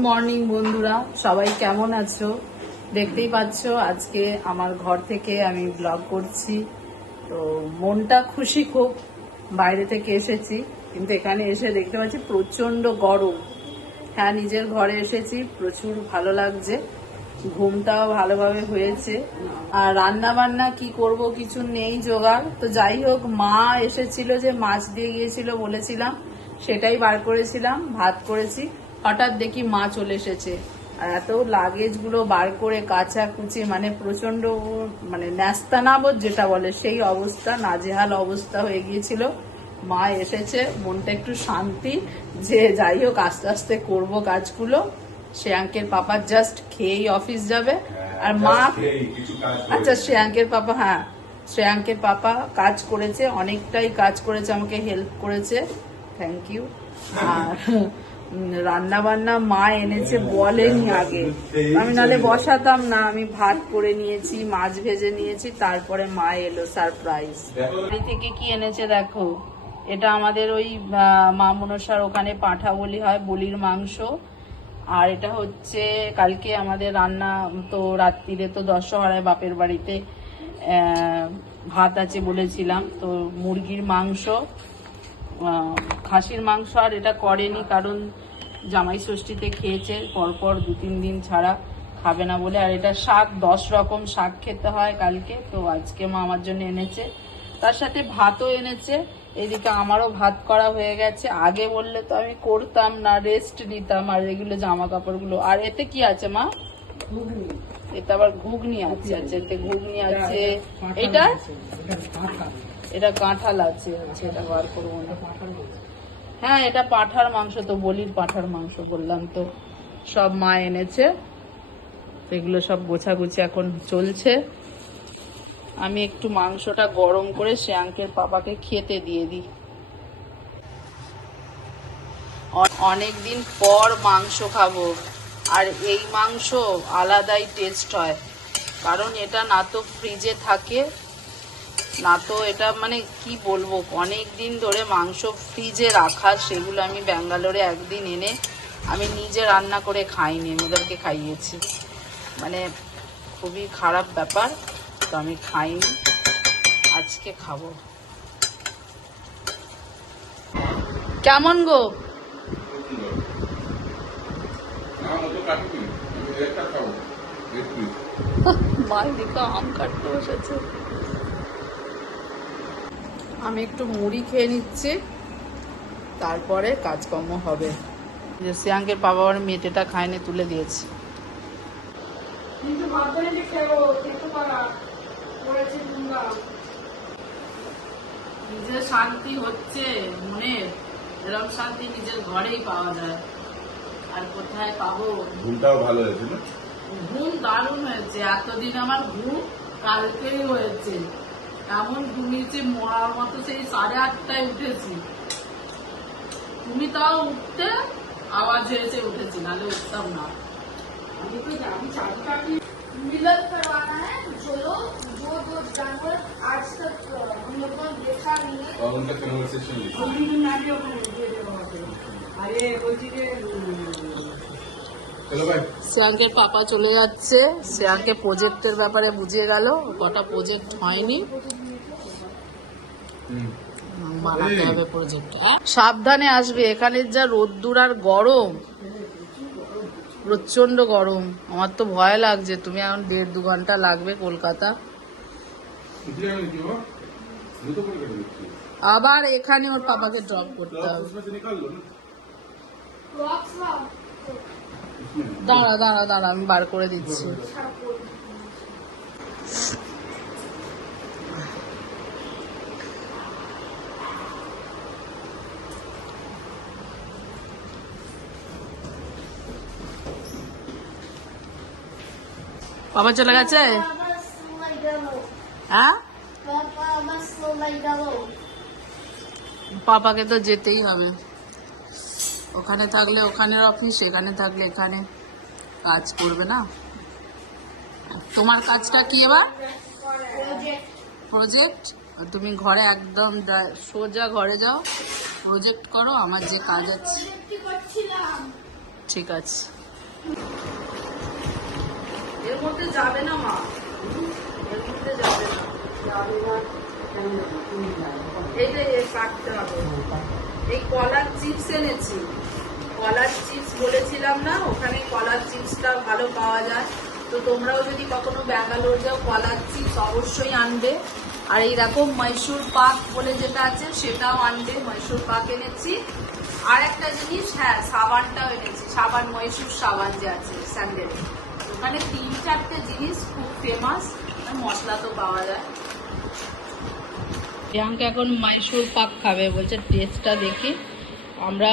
Morning, বন্ধুরা। সবাই কেমন আছো? দেখতেই পাচ্ছ, আজকে আমার ঘর থেকে আমি ব্লগ করছি। তো মনটা খুশি খুব, বাইরে থেকে এসেছি। কিন্তু এখানে এসে দেখতে পাচ্ছি প্রচণ্ড গরম। হ্যাঁ নিজের ঘরে এসেছি, প্রচুর ভালো লাগছে। ঘুমটাও ভালোভাবে হয়েছে। আর রান্না বান্না কি করব কিছু নেই জোগাড়। তো যাই হোক, মা এসেছিল যে মাছ দিয়ে গিয়েছিল বলেছিলাম, সেটাই বার করেছিলাম, ভাত করেছি। হঠাৎ দেখি মা চলে এসেছে। আর এত লাগেজগুলো বার করে কাচা কুচি মানে প্রচণ্ড মানে ন্যাস্তানাবোধ যেটা বলে সেই অবস্থা নাজেহাল অবস্থা হয়ে গিয়েছিল। মা এসেছে মনটা একটু শান্তি যে যাই হোক আস্তে আস্তে করব কাজগুলো। শ্রেয়াঙ্কের পাপা জাস্ট খেয়েই অফিস যাবে। আর মা আচ্ছা শ্রেয়াঙ্কের পাপা হ্যাঁ শ্রেয়াঙ্কের পাপা কাজ করেছে অনেকটাই কাজ করেছে আমাকে হেল্প করেছে। থ্যাংক ইউ আর রান্না বান্না মা এনেছে বলেনি আগে। আমি নাহলে বসাতাম না, আমি ভাত করে নিয়েছি, মাছ ভেজে নিয়েছি, তারপরে মা এলো সারপ্রাইজ। বাড়ি থেকে কি এনেছে দেখো? এটা আমাদের ওই মা মনসার ওখানে পাঁঠা বলি হয়, বলির মাংস। আর এটা হচ্ছে কালকে আমাদের রান্না, তো রাত্রিরে তো দশহরায় বাপের বাড়িতে ভাত আছে বলেছিলাম, তো মুরগির মাংস। খাসির মাংস আর এটা করেনি কারণ জামাই ষষ্ঠীতে খেয়েছে পরপর দু তিন দিন ছাড়া খাবে না বলে। আর এটা শাক দশ রকম শাক খেতে হয় কালকে তো আজকে মা আমার জন্য এনেছে। তার সাথে ভাতও এনেছে এদিকে আমারও ভাত করা হয়ে গেছে। আগে বললে তো আমি করতাম না রেস্ট নিতাম আর এগুলো জামা কাপড়গুলো আর এতে কি আছে মা? এতে আবার ঘুগনি আছে আচ্ছা এতে ঘুগনি আছে। এটা? এটা কাঁঠাল আছে আচ্ছা এটা বার করব না। হ্যাঁ এটা পাঠার মাংস তো, বলির পাঠার মাংস বললাম তো। সব মা এনেছে। এগুলো সব গোছাগুছি এখন চলছে। আমি একটু মাংসটা গরম করে শ্রেয়াঙ্কের পাপাকে খেতে দিয়ে দিই। অনেক দিন পর মাংস খাব। আর এই মাংস আলাদাই টেস্ট হয়। কারণ এটা না তো ফ্রিজে থাকে। না তো এটা মানে কি বলব? অনেক দিন ধরে মাংস ফ্রিজে রাখা সেগুলো আমি ব্যাঙ্গালোরে একদিন এনে আমি নিজে রান্না করে খাইনি ওদেরকে খাইয়েছি। মানে খুবই খারাপ ব্যাপার তো আমি খাইনি। আজকে খাব। কেমন গো? মাল দিকে আম কাটতে বসেছে। আমি একটু মুড়ি খেয়ে নিচ্ছি। তারপরে কাজকর্ম হবে। যে শ্রেয়াঙ্কের বাবা আর মেটেটা খায়নি তুলে দিয়েছে। নিজের শান্তি হচ্ছে মনের এরকম শান্তি নিজের ঘরেই পাওয়া যায়। আর কোথায় পাবো? ঘুমটাও ভালো হয়েছে ঘুম দারুণ হয়েছে। এতদিন আমার ঘুম কালকেই হয়েছে। এমন ঘুমিয়েছি মরার মতো সেই সাড়ে আটটায় উঠেছি তুমি তাও উঠতে আওয়াজ হয়েছে উঠেছি নাহলে উঠতাম না আমি তো জানি চাবিকাঠি मिलन करवाना है जो लोग जो दो जानवर आज तक अ, हम लोगों ने देखा नहीं है और उनका कन्वर्सेशन लिखो আরে বলছি যে चलो भाई শ্রেয়াঙ্কের পাপা চলে যাচ্ছে। শ্রেয়াঙ্কে প্রজেক্টের ব্যাপারে বুঝিয়ে গেল। কটা প্রজেক্ট হয়নি। হবে প্রজেক্ট সাবধানে আসবে। এখানে যা রোদ্দুর আর গরম। প্রচণ্ড গরম। আমার তো ভয় লাগছে। তুমি এখন দেড় দু ঘণ্টা লাগবে কলকাতা। আবার এখানে ওর পাপাকে ড্রপ করতে হবে। দাঁড়া দাঁড়া দাঁড়া আমি বার করে দিচ্ছি বাবা চলে গেছে হ্যাঁ পাপাকে তো যেতেই হবে ওখানে থাকলে ওখানের অফিস এখানে থাকলে এখানে। কাজ করবে না? তোমার কাজটা কি এবার. প্রজেক্ট তুমি ঘরে একদম সোজা ঘরে যাও। প্রজেক্ট করো, আমার যে কাজ আছে। ঠিক আছে। এই কলার চিপস এনেছি। কলার চিপস বলেছিলাম না? ওখানে কলার চিপসটা ভালো পাওয়া যায়। তো তোমরাও যদি কখনো ব্যাঙ্গালোর যাও, কলার চিপস অবশ্যই আনবে। আর এইরকম মৈসুর পাক বলে যেটা আছে, সেটাও আনবে। মৈসুর পাক এনেছি। আর একটা জিনিস হ্যাঁ সাবানটাও এনেছি। সাবান মৈসুর সাবান যে আছে, স্যান্ডেল। ওখানে তিন চারটে জিনিস খুব ফেমাস মশলা তো পাওয়া যায়। প্রিয়াঙ্কা এখন মাইসুর পাক খাবে, বলছে টেস্টটা দেখি। আমরা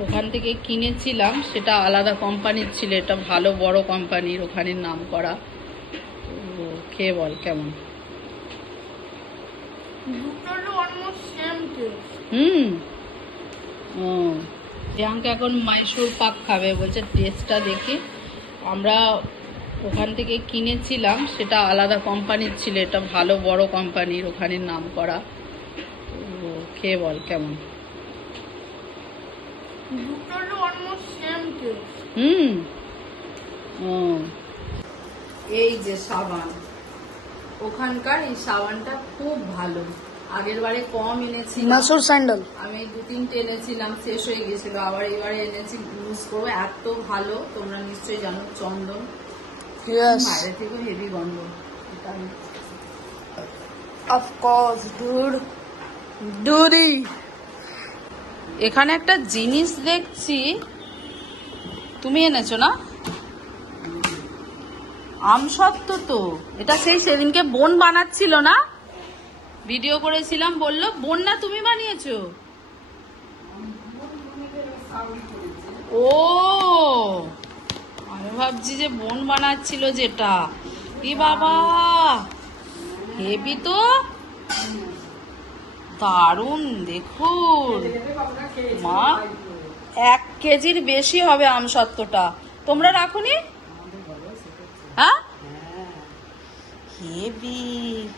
ওখান থেকে কিনেছিলাম সেটা আলাদা কোম্পানির ছিল এটা ভালো বড় কোম্পানির ওখানে নাম করা। খেয়ে বল কেমন? হুম। ও এখন মাইসুর পাক খাবে বলছে টেস্টটা দেখি। আমরা ওখান থেকে কিনেছিলাম সেটা আলাদা কোম্পানির ছিল এটা ভালো বড় কোম্পানির ওখানে নাম করা। খেয়ে বল কেমন? দুটোরও অলমোস্ট সেম টেস্ট হুম। ও। এই যে সাবান। ওখানকার এই সাবানটা খুব ভালো। আগের বারে কম এনেছিলাম। মাসুর স্যান্ডেল। আমি দু তিনটে এনেছিলাম শেষ হয়ে গেছিল। আবার এবারে এনেছি ইউজ করব। এত ভালো তোমরা নিশ্চয়ই জানো চন্দন। বাইরে থেকে হেভি গন্ধ। এটা আমি- অফ কোর্স ডুড ডুডি এখানে একটা জিনিস দেখছি। তুমি এনেছো না? আমসত্ত্ব তো। এটা সেই সেদিনকে বোন বানাচ্ছিল না? ভিডিও করেছিলাম, বলল, বোন না, তুমি বানিয়েছো? ও! আমি ভাবছি যে বোন বানাচ্ছিল যেটা। কি বাবা! হেবি তো? দারুণ, দেখুন। মা, এক কেজির বেশি হবে আমসত্ত্বটা তোমরা রাখুনি? হ্যাঁ? হেবি।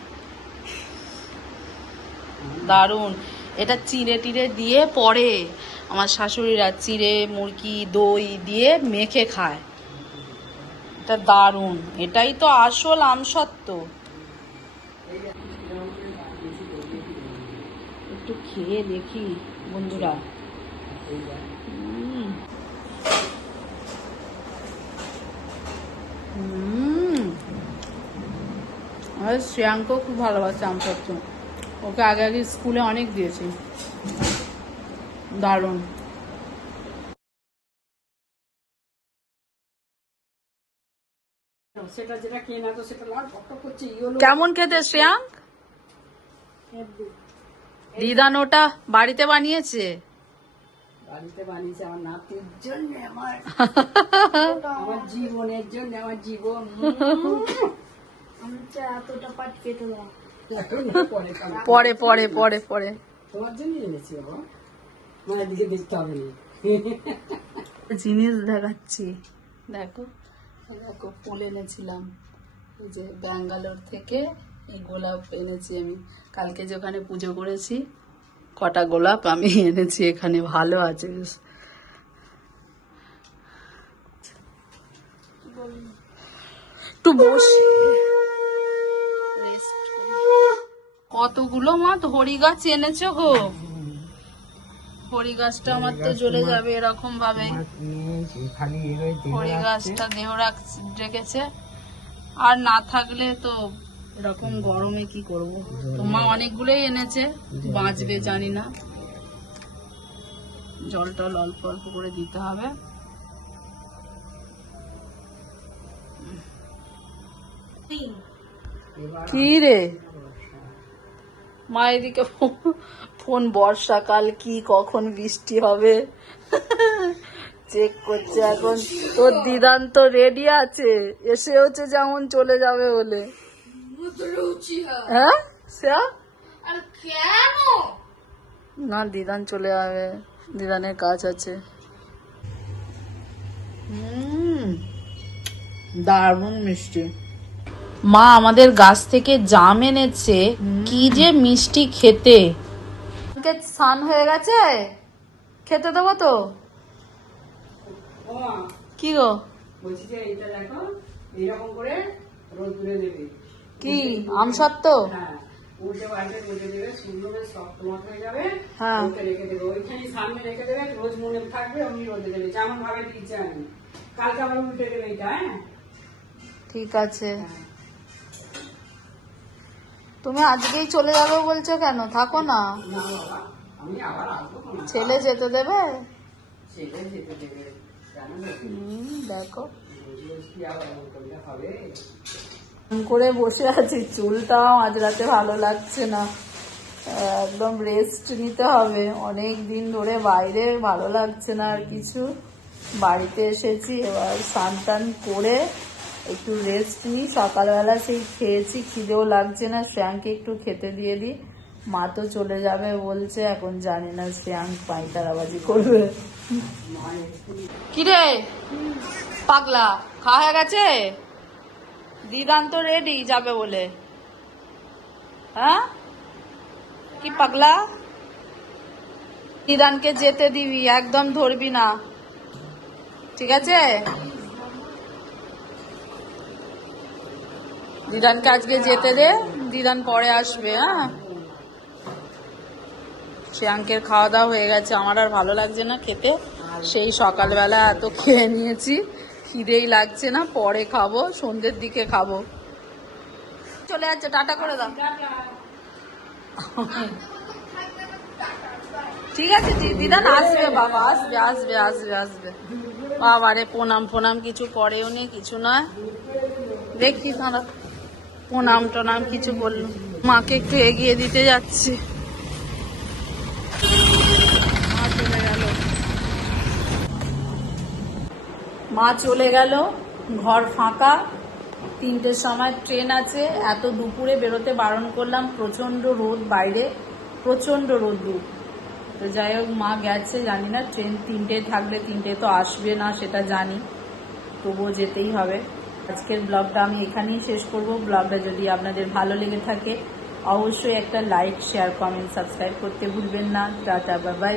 দারুণ। এটা চিড়ে টিড়ে দিয়ে পরে আমার শাশুড়িরা চিড়ে, মুরগি, দই দিয়ে মেখে খায়। এটা দারুণ। এটাই তো আসল আমসত্ত্ব একটু খেয়ে দেখি বন্ধুরা। উম। উম। শ্রেয়াঙ্ক খুব ভালোবাসে আমসত্ত্ব ওকে আগে আগে স্কুলে অনেক দিয়েছি। দারুণ। সেটা যেটা কেনা তো সেটা লাল টকটক করছে কেমন খেতে শ্রেয়াঙ্ক? দিদান ওটা বাড়িতে বানিয়েছে? বাড়িতে বানিয়েছে আমার নাতির জন্য আমার আমার জীবনের জন্য আমার জীবন। আমি এতটা পাট কেটে দাও পরে পরে পরে পরে। তোমার জন্য এনেছি বাবা। মায়ের দিকে দেখতে হবে না। জিনিস দেখাচ্ছি। দেখো। দেখো ফুল এনেছিলাম। যে ব্যাঙ্গালোর থেকে গোলাপ এনেছি আমি। কালকে যে ওখানে পুজো করেছি, কটা গোলাপ আমি এনেছি এখানে, ভালো আছে। একটু বসি। কতগুলো মা? হরি গাছ এনেছো গো। হরি গাছটা আমার তো জ্বলে যাবে এরকম ভাবে হরি গাছটা দেহ রাখ- রেখেছে। আর না থাকলে তো এরকম গরমে কি করব? তো মা অনেকগুলোই এনেছে বাঁচবে জানি না। জল টল অল্প অল্প করে দিতে হবে। কি রে? মা এদিকে ফোন বর্ষাকাল কি কখন বৃষ্টি হবে? চেক করছে এখন। তোর দিদান তো রেডি আছে। এসে হচ্ছে যেমন চলে যাবে বলে। হ্যাঁ? শ্রেয়া না দিদান চলে যাবে। দিদানের কাজ আছে। হুম দারুণ মিষ্টি। মা আমাদের গাছ থেকে জাম এনেছে। কি যে মিষ্টি খেতে। স্নান হয়ে গেছে? খেতে দেবো তো? কি গো? বলছি যে এইটা দেখো এইরকম করে রোদ্দুরে দেবে। কি? আমসত্ত্ব উল্টে পাল্টে রোদে দেবে সুন্দর করে শক্ত মত হয়ে যাবে। হ্যাঁ। ওকে রেখে দেবে। ওইখানে সামনে রেখে দেবে রোজ মনে থাকবে অমনি রোদে দেবে। যেমন ভাবে দিয়েছে আমি। কালকে আবার উল্টে দেবে এটা হ্যাঁ? ঠিক আছে। তুমি আজকেই চলে যাবে বলছো কেন? থাকো না। আমি ছেলে যেতে দেবে? দেখো। হবে? করে বসে আছি, চুলটাও আজ রাতে ভালো লাগছে না। একদম রেস্ট নিতে হবে। অনেক দিন ধরে বাইরে ভালো লাগছে না আর কিছু। বাড়িতে এসেছি, এবার স্নান টান করে একটু রেস্ট নিই। সকালবেলা সেই খেয়েছি, খিদেও লাগছে না। শ্রেয়াংকে একটু খেতে দিয়ে দিই। মা তো চলে যাবে বলছে, এখন জানি না শ্রেয়াং পাঁয়তারাবাজি করবে। কিরে? পাগলা, খাওয়া হয়ে গেছে? দিদান তো রেডি যাবে বলে। হ্যাঁ? কি পাগলা? দিদানকে যেতে দিবি, একদম ধরবি না। ঠিক আছে? দিদানকে আজকে যেতে দে, দিদান পরে আসবে হ্যাঁ? শ্রেয়াঙ্কের খাওয়া দাওয়া হয়ে গেছে, আমার আর ভালো লাগছে না খেতে। সেই সকালবেলা এত খেয়ে নিয়েছি। খিদেই লাগছে না, পরে খাব, সন্ধ্যের দিকে খাব। চলে যাচ্ছে, টাটা করে দাও। ঠিক আছে, দি- দিদান আসবে, বাবা, আসবে আসবে আসবে আসবে। বাবা রে, প্রণাম ফোনাম কিছু করেও নি, কিছু নয়। দেখি তারা প্রণাম টনাম কিছু বলল। মাকে একটু এগিয়ে দিতে যাচ্ছি মা চলে গেল মা চলে গেল, ঘর ফাঁকা, তিনটের সময় ট্রেন আছে, এত দুপুরে বেরোতে বারণ করলাম প্রচণ্ড রোদ বাইরে প্রচণ্ড রোদ্দুর তো যাই হোক, মা গেছে, জানি না, ট্রেন তিনটে থাকলে তিনটে তো আসবে না, সেটা জানি, তবুও যেতেই হবে। আজকের ব্লগটা আমি এখানেই শেষ করব। ব্লগটা যদি আপনাদের ভালো লেগে থাকে, অবশ্যই একটা লাইক, শেয়ার, কমেন্ট, সাবস্ক্রাইব করতে ভুলবেন না। টাটা বাবাই